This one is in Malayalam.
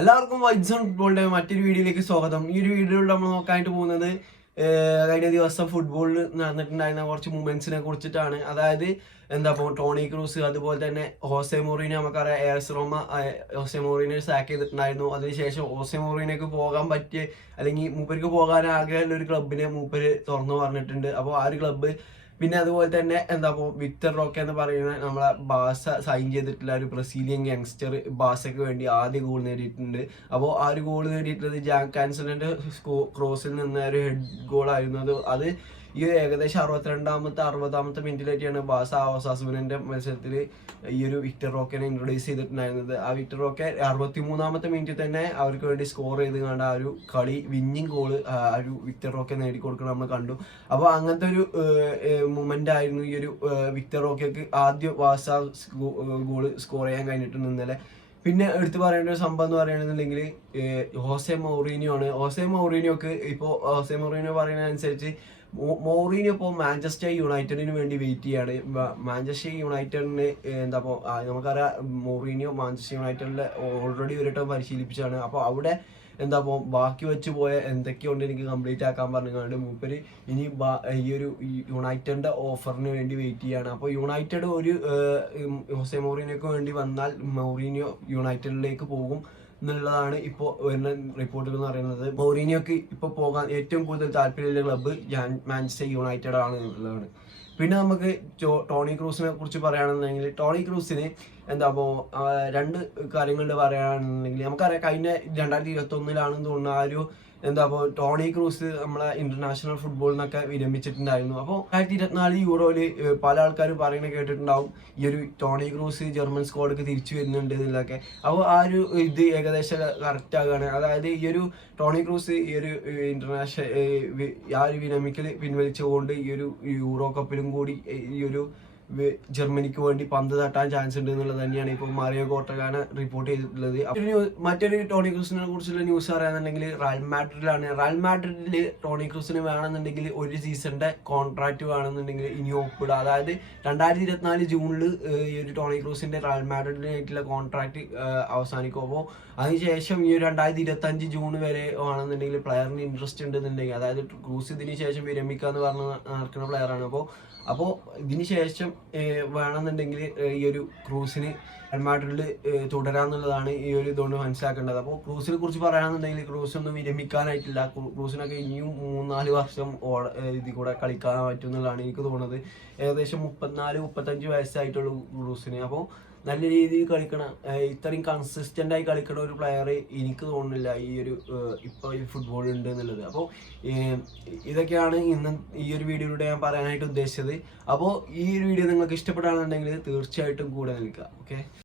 എല്ലാവർക്കും വൈറ്റ്സ് ഓൺ ഫുട്ബോളിന്റെ മറ്റൊരു വീഡിയോയിലേക്ക് സ്വാഗതം. ഈ ഒരു വീഡിയോയിൽ നമ്മൾ നോക്കാനായിട്ട് പോകുന്നത് കഴിഞ്ഞ ദിവസം ഫുട്ബോളിൽ നടന്നിട്ടുണ്ടായിരുന്ന കുറച്ച് മൂമെന്റ്സിനെ കുറിച്ചിട്ടാണ്. അതായത് ടോണി ക്രൂസ്, അതുപോലെ തന്നെ ഹോസെ മൗറീനോ, നമുക്കറിയാം AS Roma Jose Mourinho sack ചെയ്തിട്ടുണ്ടായിരുന്നു. അതിനുശേഷം ഹോസെ മൗറീനോക്ക് പോകാൻ പറ്റിയ അല്ലെങ്കിൽ മൂപ്പർക്ക് പോകാൻ ആഗ്രഹമുള്ള ഒരു ക്ലബിനെ മൂപ്പര് തുറന്നു പറഞ്ഞിട്ടുണ്ട്. അപ്പോൾ ആ ഒരു ക്ലബ്ബ് പിന്നെ അതുപോലെ തന്നെ വിക്ടർ റോക്കെ എന്ന് പറയുന്ന നമ്മളെ ബാസ സൈൻ ചെയ്തിട്ടുള്ള ഒരു ബ്രസീലിയൻ യങ്സ്റ്റർ ബാസയ്ക്ക് വേണ്ടി ആദ്യ ഗോൾ നേടിയിട്ടുണ്ട്. അപ്പോൾ ആ ഒരു ഗോൾ നേടിയിട്ടുള്ളത് ജാക്ക് കാൻസലിന്റെ ക്രോസിൽ നിന്ന് ഒരു ഹെഡ് ഗോൾ ആയിരുന്നു. അത് ഈ ഏകദേശം 60ാമത്തെ മിനിറ്റിലേക്കാണ് ബാസ ഓസാസുവിന്റെ മത്സരത്തിൽ ഈ ഒരു വിക്ടർ റോക്കിനെ ഇൻട്രൊഡ്യൂസ് ചെയ്തിട്ടുണ്ടായിരുന്നത്. ആ വിക്ടർ റോക്കെ 63ാമത്തെ മിനിറ്റിൽ തന്നെ അവർക്ക് വേണ്ടി സ്കോർ ചെയ്ത് കണ്ട ആ ഒരു കളി വിന്നിങ് ഗോള് ആ ഒരു വിക്ടർ റോക്കെ നേടിക്കൊടുക്കണം നമ്മൾ കണ്ടു. അപ്പോൾ അങ്ങനത്തെ ഒരു മൊമെന്റ് ആയിരുന്നു ഈ ഒരു വിക്ടർ റോക്കയ്ക്ക് ആദ്യ ബാസ ഗോള് സ്കോർ ചെയ്യാൻ കഴിഞ്ഞിട്ടുണ്ട് ഇന്നലെ. പിന്നെ എടുത്തു പറയേണ്ട ഒരു സംഭവം എന്ന് പറയുകയാണെന്നുണ്ടെങ്കിൽ ഹോസെ മൗറീനിയോ ആണ്. ഹോസെ മൗറീനിയോക്ക് ഇപ്പോൾ ഹോസെ മൗറീനിയോ പറയുന്നതനുസരിച്ച് മൗറീനിയോ ഇപ്പോൾ മാഞ്ചസ്റ്റർ യുണൈറ്റഡിന് വേണ്ടി വെയിറ്റ് ചെയ്യാണ്. മാഞ്ചസ്റ്റർ യുണൈറ്റഡിന് നമുക്കറിയാം മൗറീനിയോ മാഞ്ചസ്റ്റർ യുണൈറ്റഡിലെ ഓൾറെഡി ഒരു വട്ടം പരിശീലിപ്പിച്ചാണ്. അപ്പോൾ അവിടെ ബാക്കി വെച്ച് പോയ എന്തൊക്കെയുണ്ട് എനിക്ക് കംപ്ലീറ്റ് ആക്കാൻ പറഞ്ഞുകൊണ്ട് മൂപ്പര് ഇനി ഈ ഒരു യുണൈറ്റഡിന്റെ ഓഫറിന് വേണ്ടി വെയിറ്റ് ചെയ്യാണ്. അപ്പോൾ യുണൈറ്റഡ് ഒരു ഹോസെ മൗറീനിയോക്ക് വേണ്ടി വന്നാൽ മൗറീനിയോ യുണൈറ്റഡിലേക്ക് പോകും എന്നുള്ളതാണ് ഇപ്പോൾ വരുന്ന റിപ്പോർട്ടുകൾ എന്ന് പറയുന്നത്. മൗറീനിയോക്ക് ഇപ്പോൾ പോകാൻ ഏറ്റവും കൂടുതൽ താല്പര്യമുള്ള ക്ലബ്ബ് മാഞ്ചസ്റ്റർ യുണൈറ്റഡ് ആണ് എന്നുള്ളതാണ്. പിന്നെ നമുക്ക് ടോണി ക്രൂസിനെ കുറിച്ച് പറയുകയാണെന്നുണ്ടെങ്കിൽ ടോണി ക്രൂസിന് രണ്ട് കാര്യങ്ങളിൽ പറയുകയാണെന്നുണ്ടെങ്കിൽ നമുക്കറിയാം കഴിഞ്ഞ 2021 തോന്നുന്നു ആ ഒരു ടോണി ക്രൂസ് നമ്മളെ ഇന്റർനാഷണൽ ഫുട്ബോളിൽ നിന്നൊക്കെ വിരമിച്ചിട്ടുണ്ടായിരുന്നു. അപ്പോൾ 2024 യൂറോയില് പല ആൾക്കാരും പറയുന്നത് കേട്ടിട്ടുണ്ടാവും ഈ ഒരു ടോണി ക്രൂസ് ജർമ്മൻ സ്ക്വാഡിലേക്ക് തിരിച്ചു വരുന്നുണ്ട് എന്നുള്ളതൊക്കെ. അപ്പോൾ ആ ഒരു ഇത് ഏകദേശം കറക്റ്റ് ആകുകയാണ്. അതായത് ഈ ഒരു ടോണി ക്രൂസ് ഈ ഒരു ഇന്റർനാഷണൽ ആ ഒരു വിരമിക്കൽ പിൻവലിച്ചുകൊണ്ട് ഈ ഒരു യൂറോ കപ്പിലും കൂടി ഈ ഒരു ജർമ്മനിക്ക് വേണ്ടി പന്ത് തട്ടാൻ ചാൻസ് ഉണ്ട് എന്നുള്ളത് തന്നെയാണ് ഇപ്പോൾ മാരിയോ കോർട്ടഗാന റിപ്പോർട്ട് ചെയ്തിട്ടുള്ളത്. മറ്റൊരു ടോണി ക്രൂസിനെ കുറിച്ചുള്ള ന്യൂസ് പറയാന്നുണ്ടെങ്കിൽ റയൽ മാഡ്രിഡിലാണ്. റയൽ മാഡ്രിഡിൽ ടോണി ക്രൂസിന് വേണമെന്നുണ്ടെങ്കിൽ ഒരു സീസണിന്റെ കോൺട്രാക്ട് വേണമെന്നുണ്ടെങ്കിൽ ഇനി ഒപ്പിടുക. അതായത് 2024 ജൂണിൽ ഈ ഒരു ടോണി ക്രൂസിന്റെ റയൽ മാഡ്രിഡിനായിട്ടുള്ള കോൺട്രാക്ട് അവസാനിക്കും. അപ്പോൾ അതിനുശേഷം ഈ 2025 ജൂൺ വരെ വേണമെന്നുണ്ടെങ്കിൽ പ്ലെയറിന് ഇൻട്രസ്റ്റ് ഉണ്ടെന്നുണ്ടെങ്കിൽ, അതായത് ക്രൂസ് ഇതിന് ശേഷം വിരമിക്കാന്ന് പറഞ്ഞ് നടക്കുന്ന പ്ലെയറാണ്. അപ്പോൾ ഇതിന് ശേഷം വേണമെന്നുണ്ടെങ്കിൽ ഈ ഒരു ക്രൂസിന് റയൽ മാഡ്രിഡിൽ തുടരാന്നുള്ളതാണ് ഈ ഒരു ഇതുകൊണ്ട് മനസ്സിലാക്കേണ്ടത്. അപ്പോൾ ക്രൂസിനെ കുറിച്ച് പറയുകയാണെന്നുണ്ടെങ്കിൽ ക്രൂസ് ഒന്നും വിരമിക്കാനായിട്ടില്ല. ക്രൂസിനൊക്കെ ഇനിയും 3-4 വർഷം ഇതിൽ കൂടെ കളിക്കാൻ പറ്റും എന്നുള്ളതാണ് എനിക്ക് തോന്നുന്നത്. ഏകദേശം 34-35 വയസ്സായിട്ടുള്ളൂ ക്രൂസിന്. അപ്പോൾ നല്ല രീതിയിൽ കളിക്കണം, ഇത്രയും കൺസിസ്റ്റന്റ് ആയി കളിക്കണ ഒരു പ്ലെയർ എനിക്ക് തോന്നുന്നില്ല ഈ ഒരു ഇപ്പോൾ ഈ ഫുട്ബോൾ ഉണ്ട് എന്നുള്ളത്. അപ്പോൾ ഇതൊക്കെയാണ് ഇന്ന് ഈ ഒരു വീഡിയോയിലൂടെ ഞാൻ പറയാനായിട്ട് ഉദ്ദേശിച്ചത്. അപ്പോൾ ഈ ഒരു വീഡിയോ നിങ്ങൾക്ക് ഇഷ്ടപ്പെടുകയാണെന്നുണ്ടെങ്കിൽ തീർച്ചയായിട്ടും കൂടെ നിൽക്കുക. ഓക്കെ.